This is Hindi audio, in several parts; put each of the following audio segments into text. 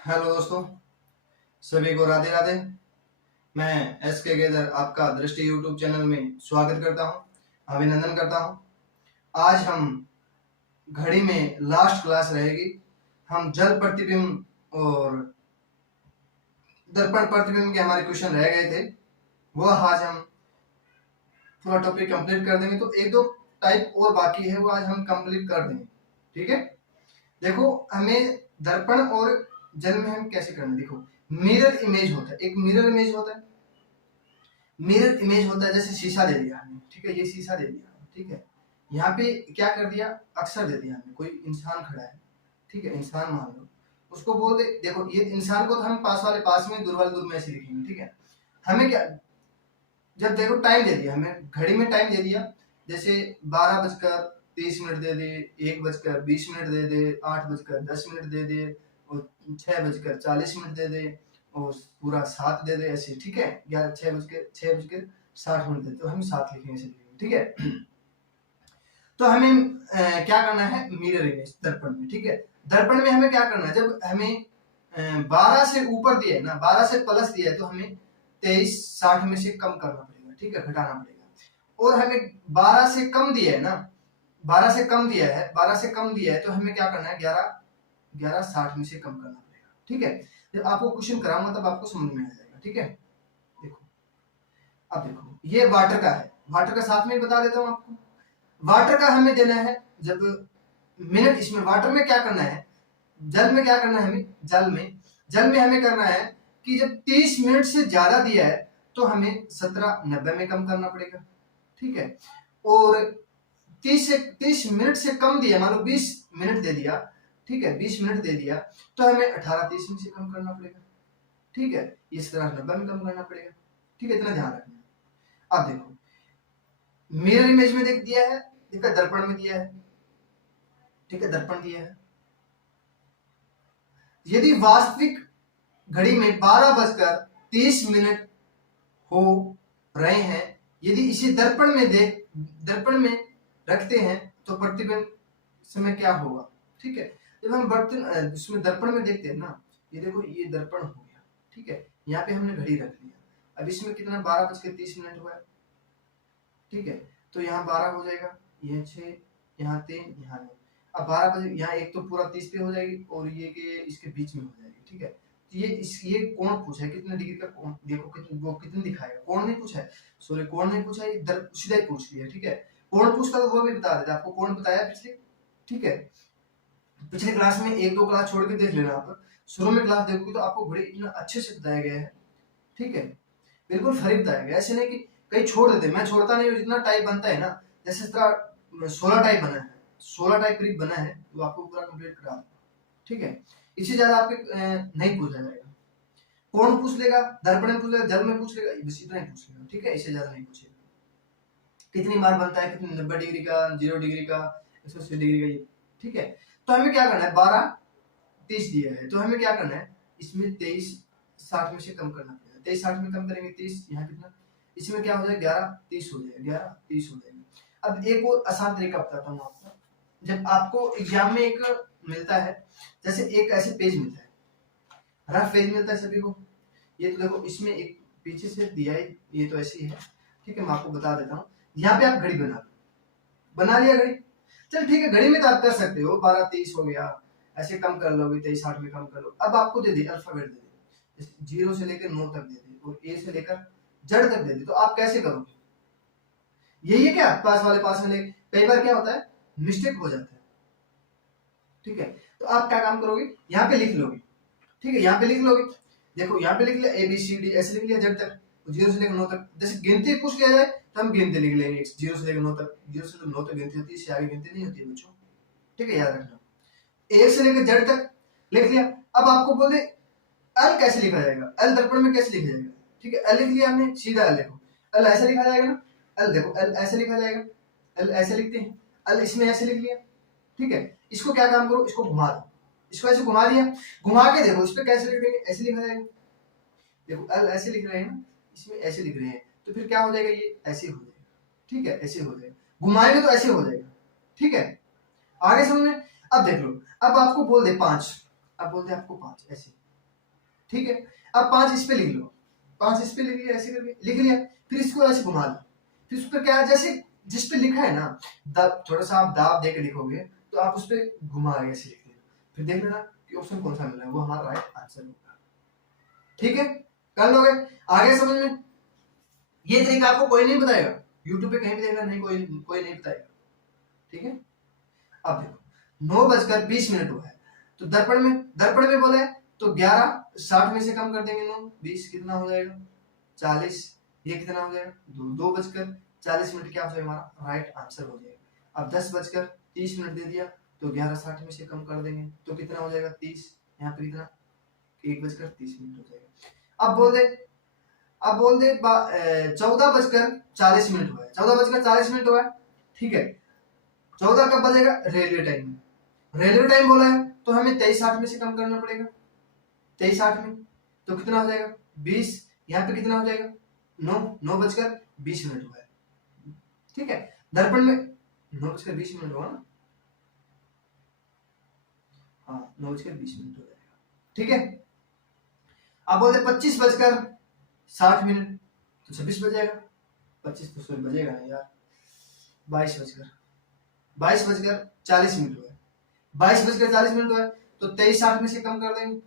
हेलो दोस्तों, सभी को राधे राधे। मैं एस के गेदर आपका दृष्टि यूट्यूब चैनल में स्वागत करता हूं, अभिनंदन करता हूं। आज हम घड़ी में लास्ट क्लास रहेगी। हम जल प्रतिबिंब और दर्पण प्रतिबिंब के हमारे क्वेश्चन रह गए थे, वो आज हम पूरा टॉपिक कंप्लीट कर देंगे। तो एक दो टाइप और बाकी है, वो आज हम कंप्लीट कर देंगे। ठीक है, देखो हमें दर्पण और जल में हम कैसे करना। देखो मिरर इमेज होता है, एक मिरर इमेज होता है। मिरर इमेज होता है जैसे शीशा दे दिया हमने, ठीक है, ये शीशा दे दिया, ठीक है। यहाँ पे क्या कर दिया, अक्षर दे दिया हमने, कोई इंसान खड़ा है, ठीक है, इंसान मान लो, उसको बोल दे। देखो ये इंसान को तो हम पास वाले पास में, दूर वाले दूर में ऐसे लिखेंगे, ठीक है। हमें क्या, जब देखो टाइम दे दिया हमें, घड़ी में टाइम दे दिया, जैसे 12:30 दे दे, 1:20 दे दे, 8:10 दे दे, और 6:40 दे दे, और पूरा 7 दे दे, ऐसे, ठीक है। 6:60 दे, तो हम 7 लिखेंगे, ऐसे लिखेंगे, ठीक है। तो हमें क्या करना है, मिरर इमेज दर्पण में, ठीक है। दर्पण में हमें क्या करना है, जब हमें 12 से ऊपर दिया है ना, 12 से प्लस दिया है, तो हमें 23:60 में से कम करना पड़ेगा, ठीक है, घटाना पड़ेगा। और हमें 12 से कम दिया है ना, 12 से कम दिया है, 12 से कम दिया है, तो हमें क्या करना है, 11:60 में से कम करना पड़ेगा, ठीक है। जब आपको क्वेश्चन कराऊंगा तब आपको समझ में आ जाएगा, ठीक है। देखो, अब देखो ये वाटर का है, वाटर का साथ में बता देता हूं आपको। वाटर का हमें देना है जब मिनट, इसमें वाटर में क्या करना है, जल में क्या करना है हमें, जल में हमें करना है कि जब 30 मिनट से ज्यादा दिया है तो हमें 17:90 में कम करना पड़ेगा, ठीक है। और 30 मिनट से कम दिया, मान लो 20 मिनट दे दिया, ठीक है, 20 मिनट दे दिया, तो हमें 18:30 में से कम करना पड़ेगा, ठीक है। इस तरह 90 में कम करना पड़ेगा, ठीक है, इतना ध्यान रखना। अब देखो मिरर इमेज में देख दिया है, देखा दर्पण में दिया है, ठीक है, दर्पण दिया है। यदि वास्तविक घड़ी में 12:30 हो रहे हैं, यदि इसे दर्पण में रखते हैं तो प्रतिबिंब समय क्या होगा, ठीक है। जब हम बर्तन इसमें दर्पण में देखते हैं ना, ये देखो ये दर्पण हो गया, ठीक है, यहाँ पे हमने घड़ी रख लिया। अब इसमें कितना 12:30 हुआ है, ठीक है। तो यहाँ 12 हो जाएगा, यह 6, यहाँ 3, यहाँ 9। अब 12 बजे यहाँ एक तो पूरा 30 पे हो जाएगी, और ये के इसके बीच में हो जाएगी, ठीक है। तो ये कोण पूछा है, कितने डिग्री का कोण, देखो वो कितने दिखाएगा, कोण नहीं पूछा है, सॉरी कोण नहीं पूछा है, सीधा ही पूछ लिया, ठीक है। कोण पूछता तो वो भी बता देता, आपको कोण बताया पिछले, ठीक है। पिछले क्लास में एक दो क्लास छोड़ के देख लेना आप, शुरू में क्लास देखोगे तो आपको घड़ी इतना अच्छे से बताया गया है, ठीक है, बिल्कुल फ्री बताया गया। ऐसे नहीं कि कहीं छोड़ देते, मैं छोड़ता नहीं हूँ, जितना टाइप बनता है ना, जैसे इस तरह 16 टाइप बना है, 16 टाइप करीब बना है, तो आपको पूरा कंप्लीट करा दूंगा, ठीक है। इससे ज्यादा आपके नहीं पूछा जाएगा। कौन पूछ लेगा, दर्पण में पूछ लेगा, जल में पूछ लेगा, बस इतना ही पूछ लेगा, ठीक है, इससे ज्यादा नहीं पूछेगा। कितनी बार बनता है, कितनी 90 डिग्री का, 0 डिग्री का, 180 डिग्री का, ये, ठीक है। तो हमें क्या करना है, 12:30 दिया है, तो हमें क्या करना है, इसमें 23:60 में से कम करना पड़ेगा। 23:60 में कम करेंगे 30, यहाँ कितना, इसमें क्या हो जाएगा, 11:30 हो जाएगा, 11:30 हो जाएगा। अब एक और आसान तरीका बताता हूँ आपको। जब आपको एग्जाम में एक मिलता है, जैसे एक ऐसे पेज मिलता है, रफ पेज मिलता है सभी को, ये तो देखो इसमें एक पीछे से दिया है, ये तो ऐसी है, ठीक है, मैं आपको बता देता हूँ। यहाँ पे आप घड़ी बना लिया घड़ी, चल ठीक है, घड़ी में तो आप कर सकते हो, 12:30 हो गया, ऐसे कम कर लोगे, 23:60 में कम कर लो। अब आपको दे दी अल्फाबेट दे दी, 0 से लेकर 9 तक दे दी, और ए से लेकर जेड तक दे दी, तो आप कैसे करोगे, यही है क्या, पास वाले पास में ले, कई बार क्या होता है, मिस्टेक हो जाता है, ठीक है। तो आप क्या काम करोगे, यहाँ पे लिख लोगे, ठीक है, यहाँ पे लिख लोगे, देखो यहाँ पे लिख लिया ABCD, ऐसे लिख लिया जेड तक, 0 से लेकर 9 तक। जैसे गिनती पूछ लिया जाए तो हम गिनती लिख लेंगे, 0 से लेकर 9 तक, 0 से लेकर 9 तक गिनती होती है, इससे आगे गिनती नहीं होती है बच्चों, ठीक है, याद रखना। A से लेकर जेड तक लिख लिया। अब आपको बोल दे एल कैसे लिखा जाएगा, एल दर्पण में कैसे लिखा जाएगा, ठीक है, एल लिख लिया हमने, सीधा एल लिखो, एल ऐसे लिखा जाएगा ना, एल देखो एल ऐसे लिखा जाएगा, एल ऐसे लिखते हैं, एल इसमें ऐसे लिख लिया, ठीक है। इसको क्या काम करो, इसको घुमा दो, इसको ऐसे घुमा दिया, घुमा के देखो इस पे कैसे लिख देंगे, ऐसे लिखा जाएगा, देखो एल ऐसे लिख रहे हैं ना, इसमें ऐसे लिख रहे हैं, तो फिर क्या हो जाएगा, ये ऐसे हो जाएगा, ठीक है, ऐसे हो जाएगा, घुमाएंगे तो ऐसे हो जाएगा, ठीक है, आगे समझ में। अब देख लो, अब आपको बोल दे 5, अब बोलते हैं आपको 5 ऐसे, ठीक है। अब 5 इस पे लिख लो, 5 इस पे लिख लिया, ऐसे करके लिख लिया, फिर इसको ऐसे घुमा लो, फिर उस पर क्या, जैसे जिस पे लिखा है ना, थोड़ा सा आप दाब दे के लिखोगे तो आप उस पर घुमा के ऐसे लिख देना, फिर देख लेना कि ऑप्शन कौन सा मिल रहा है, वो हमारा राइट आंसर होगा। ठीक है, कर लोगे, आगे समझ में। ये तरीका आपको कोई नहीं बताएगा, यूट्यूब पे कहीं भी देखना नहीं, कोई नहीं बताएगा। ठीक है, अब देखो 9:20 हुआ है, तो दर्पण में बोला है तो 11:60 में से कम कर देंगे 9:20, कितना हो जाएगा 40, ये कितना हो जाएगा 2:40 क्या हो जाएगा हमारा राइट आंसर हो जाएगा। अब 10:30 दे दिया तो 11:60 में से कम कर देंगे तो कितना हो जाएगा 30, यहाँ पे कितना 1:30 हो जाएगा। अब बोल दे 14:40 हुआ है, 14:40 हुआ है, ठीक है। 14 कब बजेगा, रेलवे टाइम में, रेलवे टाइम बोला है तो हमें 23:60 में से कम करना पड़ेगा, 23:60 में तो कितना हो जाएगा 20, यहाँ पे कितना हो जाएगा 9:20 हुआ है, ठीक है। दर्पण में 9:20 होगा ना, हाँ 9:20 हो जाएगा, ठीक है। अब बोलते 25:60 तो 26 बज जाएगा, 25 तो सॉरी बजेगा नहीं यार, 22:40 हुआ है, 22:40 हुआ है तो 23:60 में से कम कर देंगे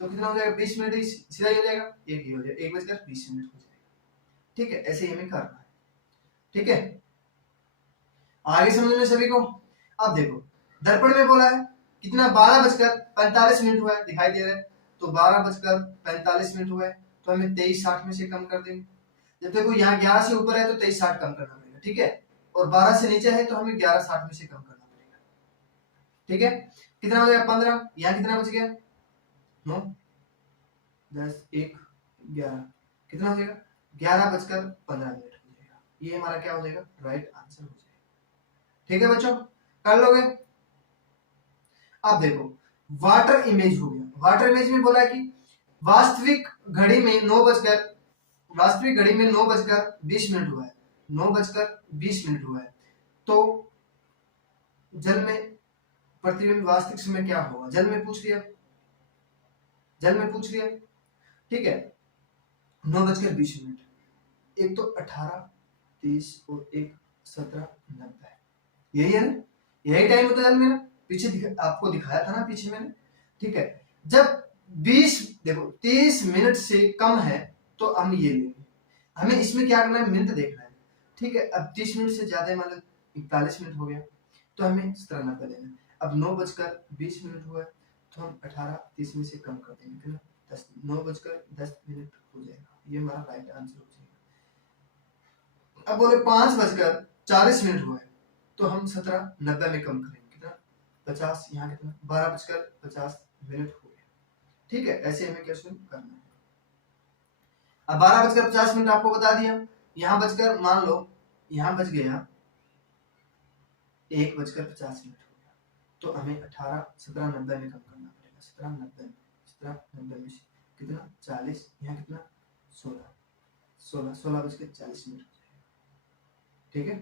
तो कितना हो जाएगा 20 मिनट, सीधा ही हो जाएगा, एक ही हो जाएगा, 1:20 हो जाएगा, ठीक है। ऐसे ही हमें करना है, ठीक है। आगे समझ में सभी को। अब देखो दर्पण में बोला है कितना 12:45 हुआ है, दिखाई दे रहा है, तो 12:45 हुआ है तो हमें 23:60 में से कम कर देंगे। जब देखो यहाँ 11 से ऊपर है तो 23:60 कम करना पड़ेगा, ठीक है, और 12 से नीचे है तो हमें 11:60 में से कम करना पड़ेगा, ठीक है। कितना हो जाएगा 15, यहाँ कितना बच गया 9 10 1 11, कितना हो जाएगा 11:15 हो जाएगा, ये हमारा क्या हो जाएगा राइट आंसर हो जाएगा, ठीक है बच्चों, कर लोगे। अब देखो वाटर इमेज हो गया, वाटर इमेज में बोला है कि वास्तविक घड़ी में 9:20 हुआ है, 9:20 हुआ है, तो जल में प्रतिबिंब वास्तविक समय क्या होगा, जल में पूछ लिया, ठीक है। 9:20, एक तो 18:30 और एक 17:90, यही है ना, यही टाइम होता है जल में, पीछे आपको दिखाया था ना पीछे मैंने, ठीक है। जब 30 मिनट से कम है तो हम ये लेंगे, हमें इसमें क्या करना है मिनट देखना है, ठीक है। अब 30 मिनट से ज्यादा मतलब 41 मिनट हो गया तो हमें 17:90 लेना है। अब 9:20 हुआ है तो हम 18:30 में से कम कर देंगे, कितना 9:10 हो जाएगा, ये हमारा राइट आंसर हो जाएगा। अब बोले 5:40 हुआ है तो हम 17:90 में कम करेंगे, कितना 50, यहाँ कितना 12:50 हो गया, ठीक है। ऐसे हमें क्वेश्चन करना है। अब 12:50 आपको बता दिया, यहाँ बचकर मान लो यहाँ बच गया 1:50 हो गया, तो हमें 17:90 में कम करना पड़ेगा, 17:90 में कितना 40, यहाँ कितना 16:40 हो जाएगा, ठीक है।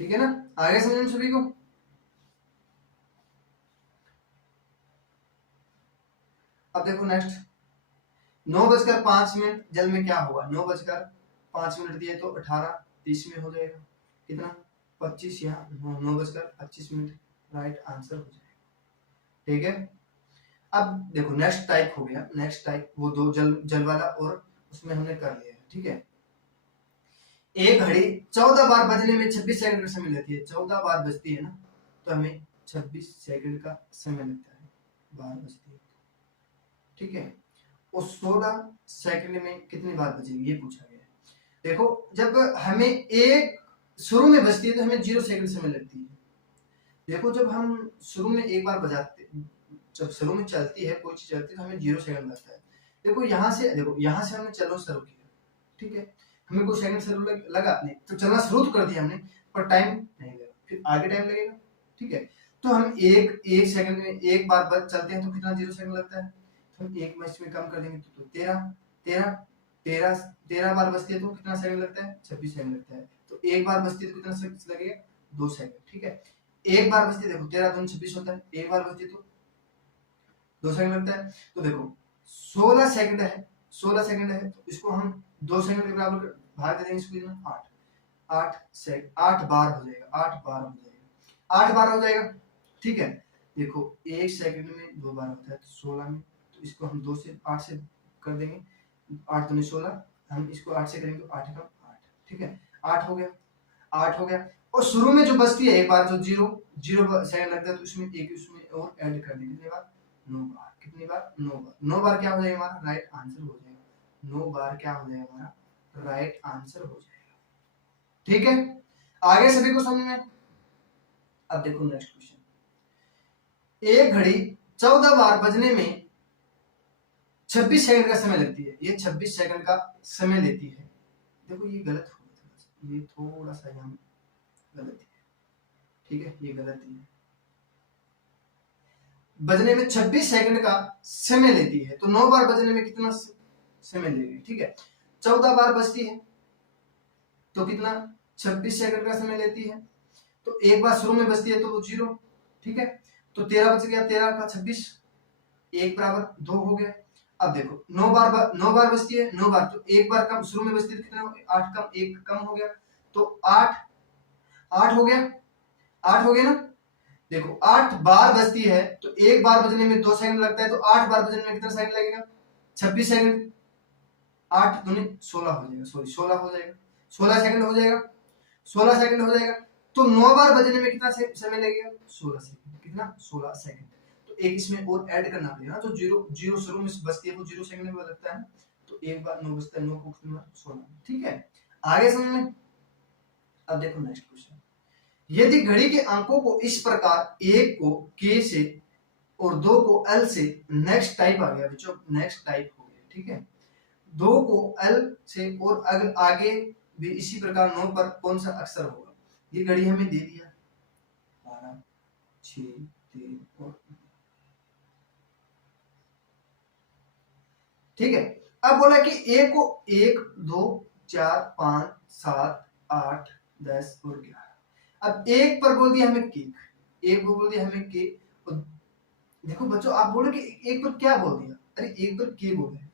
ठीक है ना, आगे समझें सभी को। अब देखो नेक्स्ट 9:05 जल में क्या होगा, 9:05 दिए तो 18:30 में हो जाएगा, कितना 25, यहाँ 9:25 राइट आंसर हो जाएगा, ठीक है। अब देखो नेक्स्ट टाइप हो गया, नेक्स्ट टाइप वो दो जल वाला और उसमें हमने कर लिया है, ठीक है। एक घड़ी 14 बार बजने में 26 सेकंड का समय लेती है, 14 बार बजती है ना तो हमें 26 सेकंड का समय लगता है, बार बजती है, ठीक है। और 16 सेकंड में कितनी बार बजेगी ये पूछा गया है। देखो जब हमें एक शुरू में बजती है तो हमें 0 सेकंड समय लगती है। देखो जब हम शुरू में एक बार बजाते, जब शुरू में चलती है कोई चीज चलती है तो हमें 0 सेकंड लगता है। देखो यहाँ से हमने चलो शुरू किया, ठीक है, हमें कोई सेकंड शुरू लगा नहीं तो चलना शुरू तो कर दिया हमने, पर टाइम नहीं लगा, फिर आगे टाइम लगेगा, ठीक है। तो हम एक सेकंड में एक बार बस चलते हैं तो कितना 0 सेकंड लगता है, तो हम एक मैच में कम कर देंगे तो 13 बार बजती है तो कितना सेकंड लगता है 26 सेकंड लगता है, तो एक बार बजती है तो कितना सेकंड लगेगा 2 सेकंड, ठीक है। एक बार बजती है, देखो 13 दूनी 26 होता है, एक बार बजती है तो 2 सेकंड लगता है। तो देखो 16 सेकंड है, 16 सेकंड है तो इसको हम 2 सेकंड के बराबर भाग दे देंगे इसको में 8, 8 बार हो जाएगा, 8 बार हो जाएगा, 8 बार हो जाएगा। ठीक है, देखो 1 सेकंड में 2 बार होता है तो 16 में, तो इसको हम 2 से 8 से कर देंगे, 8 दूनी 16, हम इसको 8 से करेंगे तो 8 का 8, ठीक है 8 हो गया, 8 हो गया। और शुरू में जो बचती है एक बार जो 0 सेकंड लगता है तो उसमें एक उसमें और ऐड कर देंगे, कितनी बार 9 बार, कितनी बार 9 बार, 9 बार क्या हो जाएगा हमारा राइट आंसर हो जाएगा, 9 बार क्या हो जाएगा हमारा राइट आंसर हो जाएगा। ठीक है, आगे सभी को समझ में। अब देखो नेक्स्ट क्वेश्चन, एक घड़ी 14 बार बजने में 26 सेकंड का समय लगती है, ये 26 सेकंड का समय लेती है। देखो ये गलत हो गया, ये थोड़ा सा यहाँ गलत है, ठीक है ये गलत है, बजने में 26 सेकंड का समय लेती है, तो 9 बार बजने में कितना समय लेगी, ठीक है 14 बार बजती है तो कितना 26 सेकंड का समय लेती है, तो एक बार शुरू में बजती है तो वो 0, ठीक है तो 13 बच गया, 13 का 26, 1 बराबर 2 हो गया। अब देखो 9 बार बजती है, 9 बार तो एक बार कम शुरू में बजती है तो कितना 8 कम 1 कम हो गया, तो 8 हो गया, 8 हो गया ना। देखो 8 बार बजती है तो एक बार बजने में 2 सेकंड लगता है, तो 8 बार बजने में कितना सेकंड लगेगा 26 सेकंड, 8 दूनी 16 हो जाएगा, सॉरी 16 हो जाएगा, 16 सेकंड हो जाएगा, 16 सेकंड हो जाएगा। तो 9 बार बजने में कितना समय लगेगा 16 सेकंड, कितना 16 सेकंड। तो एक इसमें और ऐड करना पड़ेगा, तो 0 शुरू में बजती है वो 0 सेकंड में लगता है, तो एक बार 9 बजता है, 9 को कितना 16, ठीक है आगे समझ में। अब देखो नेक्स्ट क्वेश्चन, यदि घड़ी के अंकों को इस प्रकार 1 को K से और 2 को L से, नेक्स्ट टाइप आ गया बच्चों, नेक्स्ट टाइप हो गया, ठीक है 2 को L से और अगर आगे भी इसी प्रकार 9 पर कौन सा अक्षर होगा। ये घड़ी हमें दे दिया 12 6 3 और, ठीक है अब बोला कि A को 1 2 4 5 7 8 10 और 11, अब एक पर बोल दिया हमें केक, एक पर बोल दिया हमें केक, देखो बच्चों आप बोलो कि एक पर क्या बोल दिया, अरे एक पर के बोला है,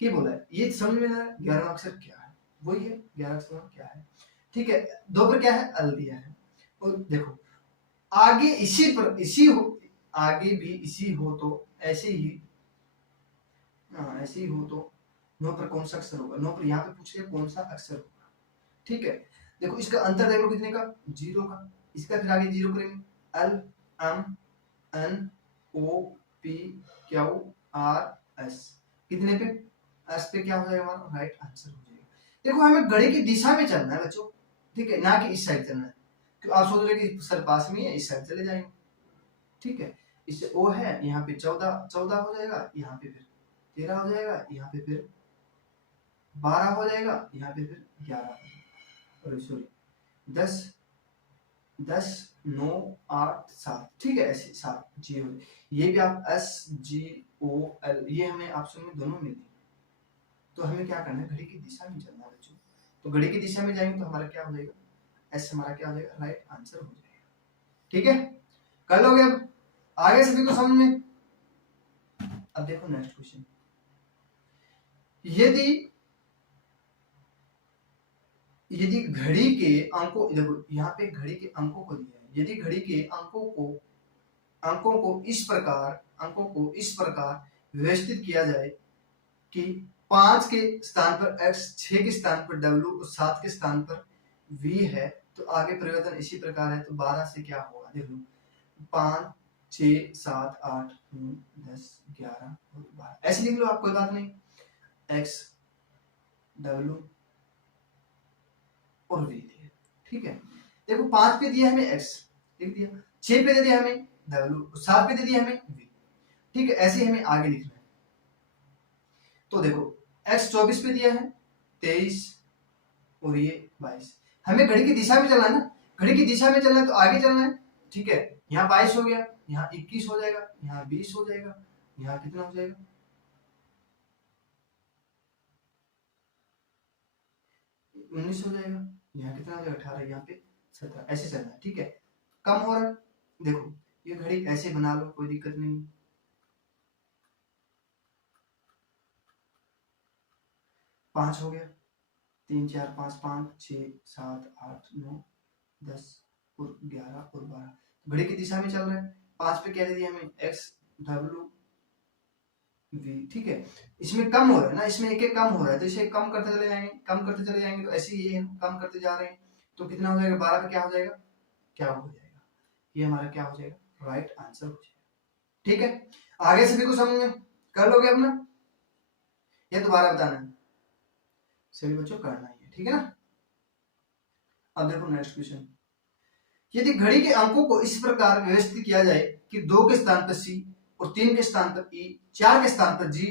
के बोला है, ये समझ में ना 11वां अक्षर क्या है, वही है 11वां अक्षर क्या है, ठीक है 2 पर क्या है अल दिया है, और देखो आगे इसी पर इसी हो, आगे भी इसी हो तो ऐसे ही, ऐसे ही हो तो 9 पर कौन सा अक्षर होगा, 9 पर यहाँ पे पूछ रहे कौन सा अक्षर होगा, ठीक है देखो इसका अंतर देखो कितने का 0 का, इसका फिर आगे 0 करेंगे L M N O P Q R S, कितने पे एस पे क्या हो जाएगा हमारा राइट आंसर हो जाएगा। देखो हमें घड़ी की दिशा में चलना है बच्चों, ठीक है ना कि इस साइड चलना है, क्यों आप सोच रहे कि सर पास में है इस साइड चले जाएंगे, ठीक है इससे ओ है यहाँ पे 14 हो जाएगा, यहाँ पे फिर 13 हो जाएगा, यहाँ पे फिर 12 हो जाएगा, यहाँ पे फिर 11, सॉरी 10 10 9 8 7, ठीक है ऐसे 7 जी हो, ये भी आप एस जी ओ एल ये हमें ऑप्शन में दोनों मिलती है, तो हमें क्या करना है घड़ी की दिशा में चलना है बच्चों, तो घड़ी की दिशा में जाएंगे तो हमारा क्या हो जाएगा एस, हमारा क्या हो जाएगा राइट आंसर हो जाएगा, ठीक है कर लोगे अब आगे सभी को समझ में। अब देखो नेक्स्ट क्वेश्चन, यदि घड़ी के अंकों, देखो यहाँ पे घड़ी के अंकों को दिया है, यदि घड़ी के अंकों को इस प्रकार व्यवस्थित किया जाए कि 5 के स्थान पर x, 6 के स्थान पर w और 7 के स्थान पर v है, तो आगे परिवर्तन इसी प्रकार है, तो 12 से क्या होगा देख लो 5 6 7 8 9 10 11 और 12 ऐसे लिख लो आप, कोई बात नहीं, x w और v दिया, ठीक है देखो 5 पे दिया हमें x लिख दिया, 6 पे दे दिया हमें w, 7 पे दे दिया हमें v, ठीक है ऐसे हमें आगे लिखना है, तो देखो x 24 पे दिया है 23 और ये 22, हमें घड़ी की दिशा में चलना है ना, घड़ी की दिशा में चलना है तो आगे चलना है, ठीक है यहाँ 22 हो गया, यहाँ 21 हो जाएगा, यहाँ 20 हो जाएगा, यहाँ कितना हो जाएगा 19 हो जाएगा, यहाँ कितना हो जाएगा 18, यहाँ पे 17, ऐसे चलना है, ठीक है कम हो रहा है। देखो ये घड़ी ऐसे बना लो, कोई दिक्कत नहीं। 5 हो गया, 3 4 5 5 6 7 8 9 10 और 11 और 12, घड़ी की दिशा में चल रहा है। 5 पे क्या दे दिया हमें, एक्स डब्ल्यू वी, ठीक है। इसमें कम हो रहा है ना, इसमें एक एक कम हो रहा है, तो इसे कम करते चले जाएंगे, कम करते चले जाएंगे, तो ऐसे ही कम करते जा रहे हैं। तो कितना हो जाएगा, 12 पे क्या हो जाएगा, क्या हो जाएगा, ये हमारा क्या हो जाएगा, राइट आंसर हो जाएगा। ठीक है, आगे सभी को समझ में कर लोगे अपना, ये दोबारा बताना है सभी बच्चों, करना ही है, ठीक है ना। अब देखो नेक्स्ट क्वेश्चन, यदि घड़ी के अंकों को इस प्रकार व्यवस्थित किया जाए कि 2 के स्थान पर सी और 3 के स्थान पर ई, 4 के स्थान पर जी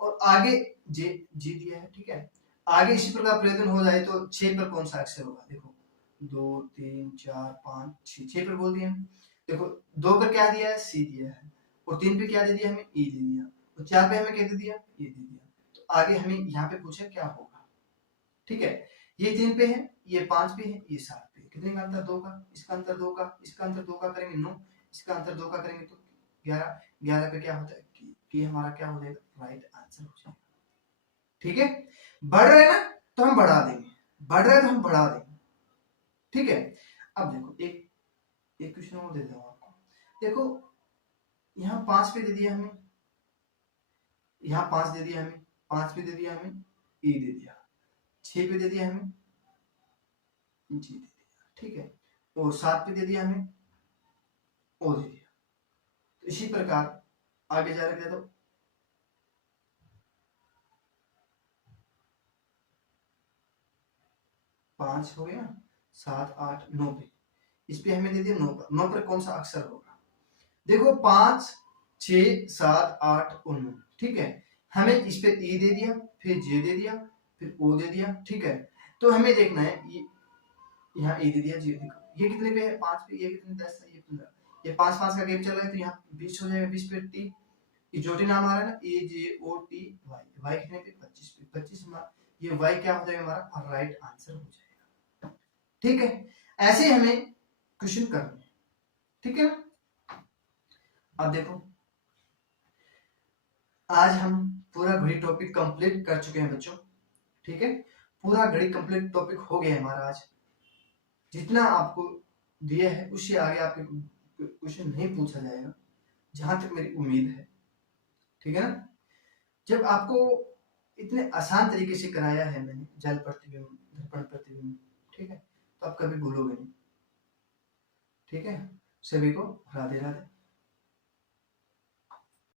और आगे जे, जी दिया है, ठीक है। आगे इसी प्रकार प्रयत्न हो जाए तो 6 पर कौन सा अक्षर होगा, देखो 2 3 4 5 6, 6 पर बोल दिया। देखो 2 पर क्या दिया है, सी दिया है, और 3 पे क्या दे दिया हमें, ई दे दिया, और 4 पे हमें क्या दे दिया, ये दे दिया। तो आगे हमें यहाँ पे पूछे क्या होगा, ठीक है। ये 3 पे है, ये 5 पे है, ये 7 पे, कितने का अंतर, 2 का, इसका अंतर 2 का, इसका अंतर 2 का करेंगे 9, इसका अंतर 2 का करेंगे तो 11, 11 पे क्या होता है कि हमारा क्या हो जाएगा, राइट आंसर हो जाएगा। ठीक है, बढ़ रहे ना तो हम बढ़ा देंगे, बढ़ रहे तो हम बढ़ा देंगे, ठीक है। अब देखो एक क्वेश्चन और देता हूं आपको, देखो यहाँ 5 पे दे दिया हमें, यहाँ 5 दे दिया हमें, 5 पे दे दिया हमें, ई दे दिया, 6 पे दे दिया हमें, जी दे दिया, ठीक है, और 7 पे दे दिया हमें, ओ दे दिया। तो इसी प्रकार आगे जा रहे तो 5 हो गया, 7 8 9 पे, इस पे हमें दे दिया 9 पर, 9 पर कौन सा अक्षर होगा, देखो 5 6 7 8 और 9, ठीक है। हमें इस पे ई दे दिया, फिर जे दे दिया, फिर ओ दे दिया, ठीक है। तो हमें देखना है ये यहाँ ए दे दिया, जी देखो ये कितने पे है, 5 पे, ये कितने 10 है, ये 15, ये 5 5 का गेम चल रहा है, तो यहाँ 20 हो जाएगा, 20 पे टी, ये जोटी नाम आ रहा है ना, ए जे ओ टी वाई, वाई कितने पे 25 पे, 25 हमारा, ये वाई क्या हो जाएगा हमारा, राइट आंसर हो जाएगा। ठीक है, ऐसे हमें क्वेश्चन करने हैं, ठीक है ना। अब देखो आज हम पूरा घड़ी टॉपिक कंप्लीट कर चुके हैं बच्चों, ठीक है, पूरा घड़ी कंप्लीट टॉपिक हो गया हमारा आज। जितना आपको दिया है उससे आगे आपके क्वेश्चन नहीं पूछा जाएगा, जहां तक मेरी उम्मीद है, ठीक है ना। जब आपको इतने आसान तरीके से कराया है मैंने जल प्रतिबिंब दर्पण प्रतिबिंब, ठीक है, तो आप कभी भूलोगे नहीं, ठीक है। सभी को राधे राधे।